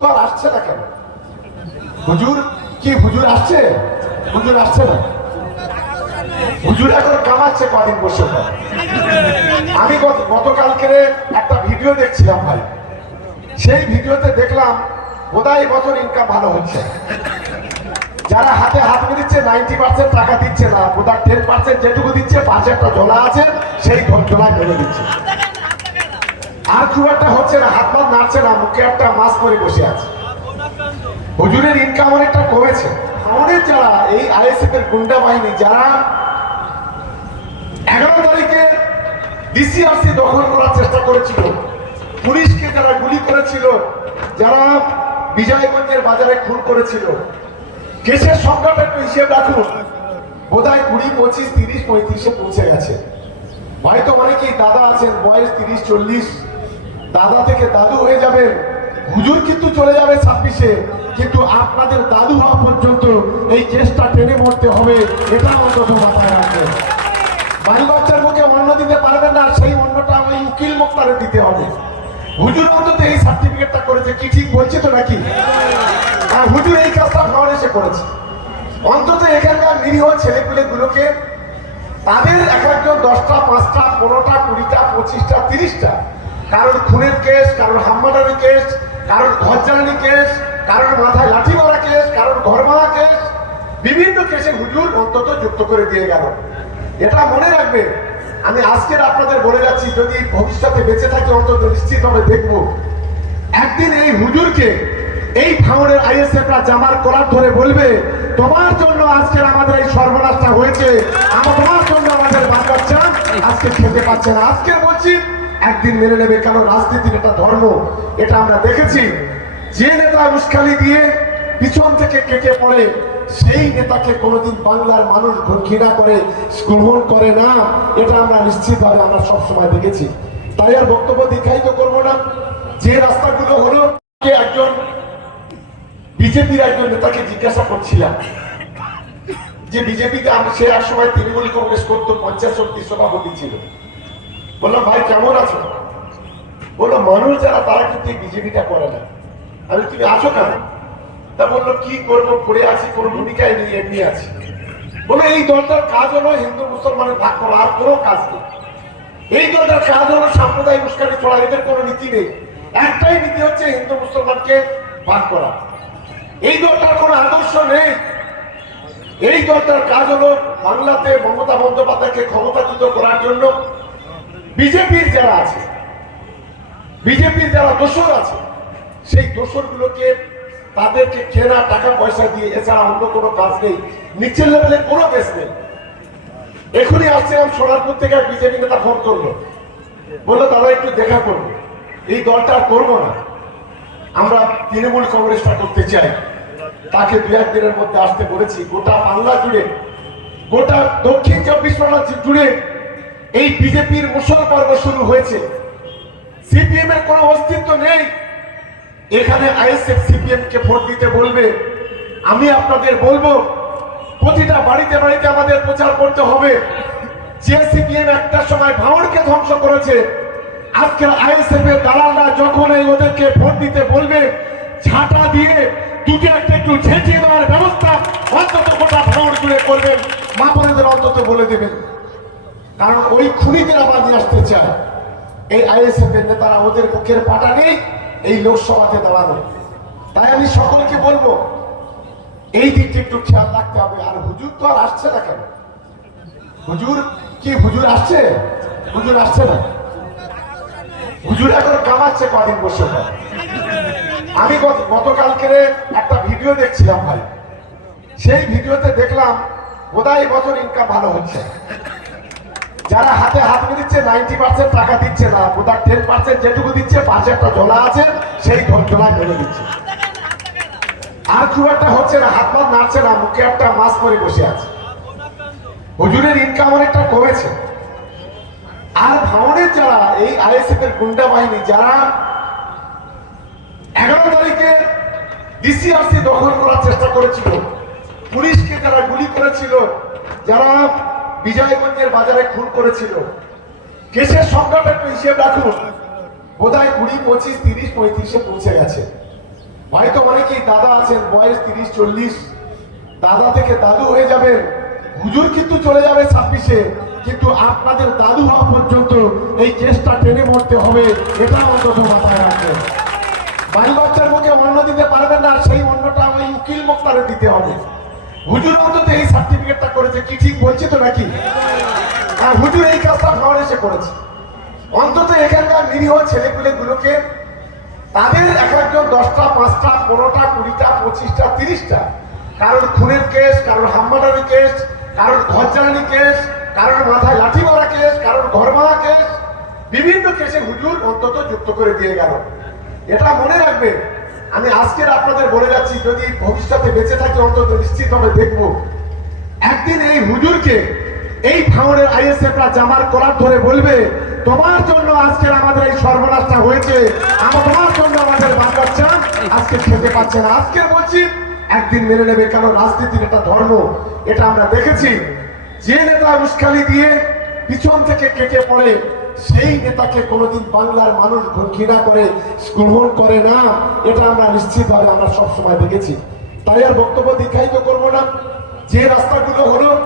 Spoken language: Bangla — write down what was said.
আসছে না কেন? হুজুর, কি হুজুর আসছে? হুজুর আসছে না? হুজুর এখন কামাচ্ছে কদিন বসে আমি গত- গতকালকে একটা ভিডিও দেখছিলাম ভাই। সেই ভিডিওতে দেখলাম, বোধহয় বছর ইনকাম ভালো হচ্ছে। যারা হাতে হাত দিচ্ছে নাইনটি পার্সেন্ট টাকা দিচ্ছে না, বোধহয় টেন পার্সেন্ট যেটুকু দিচ্ছে পাশে একটা জলা আছে, সেই জলায় মেরে দিচ্ছে। আর খুব একটা হচ্ছে না, হাত পাত নাড়ছে না, মুখে একটা মাছ করে বসে আছে। হুজুরের ইনকাম অনেকটা কমেছে। আমাদের যারা এই আইএসএফ এর গুন্ডা বাহিনী, যারা এগারো তারিখে ডিসিআরসি দখল করার চেষ্টা করেছিল, পুলিশকে যারা গুলি করেছিল, যারা বিজয়গঞ্জের বাজারে খুন করেছিল, কেসের সংখ্যাটা একটু হিসেব রাখুন। বোধহয় কুড়ি, পঁচিশ, তিরিশ, পঁয়ত্রিশে পৌঁছে গেছে। হয়তো অনেকেই দাদা আছেন, বয়স তিরিশ, চল্লিশ। দাদা থেকে দাদু হয়ে যাবেন হুজুর কিন্তু চলে যাবে ছাব্বিশে। কিন্তু আপনাদের দাদু হওয়া পর্যন্ত এই চেষ্টা টেনে মরতে হবে, এটা অন্তত মাথায় রাখবেন। বাড়ি বাচ্চার মুখে অন্ন দিতে পারবেন না সেই অন্নটা ওই উকিল মোক্তারে দিতে হবে। হুজুর অন্তত এই সার্টিফিকেটটা করেছে, কি ঠিক বলছে তো নাকি? আর হুজুর এই কাজটা ভালো এসে করেছে। অন্তত এখানকার নিরীহ ছেলেপুলে গুলোকে তাদের এক একজন দশটা, পাঁচটা, পনেরোটা, কুড়িটা, পঁচিশটা, তিরিশটা কারোর খুনের কেস, কারোর হামমাটারি কেস, কারোর ঘর জ্বালানি কেস, কারোর মাথায় লাঠি মারা কেস, কারোর ঘর মারা কেস, বিভিন্ন কেসে হুজুর অন্তত যুক্ত করে দিয়ে গেল। এটা মনে রাখবে। আমি আজকের আপনাদের বলে যাচ্ছি, যদি ভবিষ্যতে বেঁচে থাকি, অন্তত নিশ্চিতভাবে দেখব। একদিন এই হুজুরকে এই ভাঙনের আইএসএফরা জামার করার ধরে বলবে, তোমার জন্য আজকের আমাদের এই সর্বনাশটা হয়েছে। আমার তোমার জন্য আমাদের বাচ্চা আজকে খেতে পাচ্ছে না। আজকে বলছি একদিন মেনে নেবে কারণ রাজনীতির একটা ধর্ম, এটা আমরা দেখেছি। যে নেতা উস্কানি দিয়ে পিছন থেকে কেটে পড়ে, সেই নেতাকে কোনোদিন বাংলার মানুষ ঘৃণা করে গ্রহণ করে না। এটা আমরা নিশ্চিতভাবে আমরা সবসময় দেখেছি। তাই আর বক্তব্য দীর্ঘায়িত করব না। যে রাস্তাগুলো হলো একজন বিজেপির একজন নেতাকে জিজ্ঞাসা করছিলাম। যে বিজেপিতে সে এক সময় তৃণমূল কংগ্রেস করতো সমিতির সভাপতি ছিল। বললাম, ভাই, কেমন আছো? বলল, মানুষ যারা, তারা কিন্তু বিজেপিটা করে না। আমি তুমি আছো কেন? তা বলল, কি করব? পড়ে আছি, কোনো ভূমিকায় নেই, এমনি আছি। বলে এই দলটার কাজ হলো হিন্দু, মুসলমানের ভাগ করা, আর কোনো কাজ নেই। এই দলটার কাজ হলো সাম্প্রদায়িক উস্কানি ছড়া এদের কোনো নীতি নেই। একটাই নীতি হচ্ছে হিন্দু, মুসলমানকে ভাগ করা। এই দলটার কোনো আদর্শ নেই। এই দলটার কাজ হলো বাংলাতে মমতা বন্দ্যোপাধ্যায়কে ক্ষমতাচ্যুত করার জন্য বিজেপির যারা আছে, বিজেপির যারা দোসর আছে, সেই দোসরগুলোকে তাদেরকে কেনা টাকা পয়সা দিয়ে, এছাড়া অন্য কোনো কাজ নেই নিচের লেভেলে কোনো কেস নেই। এখনই আসছিলাম সোনারপুর থেকে এক বিজেপি নেতা ফোন করল। বলল, দাদা, একটু দেখা করব এই দলটা আর করব না। আমরা তৃণমূল কংগ্রেসটা করতে চাই। তাকে দু একদিনের মধ্যে আসতে বলেছি। গোটা বাংলা জুড়ে, গোটা দক্ষিণ চব্বিশ পরগনা জুড়ে এই বিজেপির মুসল পর্ব শুরু হয়েছে। সিপিএম এর কোনো অস্তিত্ব নেই। এখানে আইএসএফ সিপিএম কে ভোট দিতে বলবে। আমি আপনাদের বলব, প্রতিটা বাড়িতে বাড়িতে আমাদের প্রচার করতে হবে। যে সিপিএম একটা সময় ভাঙড়কে ধ্বংস করেছে, আজকে আইএসএফ এর দালালরা যখন এই ওদেরকে ভোট দিতে বলবে, ঝাঁটা দিয়ে দুটি একটা একটু ঝেঁটিয়ে দেওয়ার ব্যবস্থা অন্তত গোটা ভাঙড় জুড়ে করবেন। মা বোনেদের অন্তত বলে দেবেন। কারণ ওই খুনিদের আবার নিয়ে আসতে চায়, এই আইএসএফ এর নেতারা ওদের পক্ষের পাটা নেই, এই লোকসভাতে দাঁড়ানো তাই আমি সকলকে বলব, এই দিকটা একটু খেয়াল রাখতে হবে, আর হুজুর তো আর আসছে না কেন? হুজুর কি, হুজুর আসছে? হুজুর আসছে না? হুজুর এখন কামাচ্ছে কদিন বসে। আমি গত- গতকালকে একটা ভিডিও দেখছিলাম ভাই। সেই ভিডিওতে দেখলাম বোধহয় বছর ইনকাম ভালো হচ্ছে। যারা হাতে হাত দিচ্ছে নাইনটি পার্সেন্ট টাকা দিচ্ছে না বোধহয় টেন পার্সেন্ট যেটুকু দিচ্ছে পাশে একটা জলা আছে, সেই জলায় মেরে দিচ্ছে। আর খুব একটা হচ্ছে না, হাত পাত নাড়ছে না, মুখে একটা মাছ করে বসে আছে। হুজুরের ইনকাম অনেকটা কমেছে। আর ভাঙনের যারা, এই আইএসএফ এর গুন্ডা বাহিনী, যারা এগারো তারিখে ডিসিআরসি দখল করার চেষ্টা করেছিল, পুলিশকে যারা গুলি করেছিল, যারা বিজয়গঞ্জের বাজারে খুন করেছিল। কেসের সংখ্যাটা একটু হিসেব রাখুন। বোধহয় কুড়ি, পঁচিশ, তিরিশ, পঁয়ত্রিশে পৌঁছে গেছে। হয়তো অনেকেই দাদা আছেন, বয়স তিরিশ, চল্লিশ। দাদা থেকে দাদু হয়ে যাবেন হুজুর কিন্তু চলে যাবে ছাব্বিশে। কিন্তু আপনাদের দাদু হওয়া পর্যন্ত এই কেসটা টেনে মরতে হবে, এটা অন্তত মাথায় রাখবেন। বাড়ি বাচ্চার মুখে অন্ন দিতে পারবেন না, সেই অন্নটা ওই উকিল মোক্তারে দিতে হবে। হুজুর অন্তত এই সার্টিফিকেটটা করেছে। কি ঠিক বলছি তো নাকি? হ্যাঁ হুজুর এই কাজটা ফাউন্ডেশে করেছে। অন্তত এখানকার নিরীহ ছেলেপুলেগুলোকে তাদের এক দশটা, পাঁচটা, পনেরোটা, কুড়িটা, পঁচিশটা, তিরিশটা, কারোর খুনের কেস, কারোর হামমাটারি কেস, কারোর ঘর জ্বালানি কেস, কারোর মাথায় লাঠি মারা কেস, কারোর ঘর কেস, বিভিন্ন কেসে হুজুর অন্তত যুক্ত করে দিয়ে গেল। এটা মনে রাখবে আমি আজকের আপনাদের বলে যাচ্ছি, যদি ভবিষ্যতে বেঁচে থাকি, অন্তত নিশ্চিতভাবে দেখব। একদিন এই হুজুরকে এই ভাঙনের আইএসএফরা জামার কলার ধরে বলবে, তোমার জন্য আজকের আমাদের এই সর্বনাশটা হয়েছে। আমার তোমার জন্য আমাদের বাচ্চা আজকে খেতে পাচ্ছে না। আজকে বলছি, একদিন মেনে নেবে, কারণ রাজনীতির এটা ধর্ম। এটা আমরা দেখেছি। যে নেতা উস্কানি দিয়ে পিছন থেকে কেটে পড়ে, সেই নেতাকে কোনোদিন বাংলার মানুষ ঘৃণা করে গ্রহণ করে না। এটা আমরা নিশ্চিতভাবে আমরা সবসময় দেখেছি। তাই আর বক্তব্য দীক্ষায়িত করব না। যে রাস্তাগুলো হলো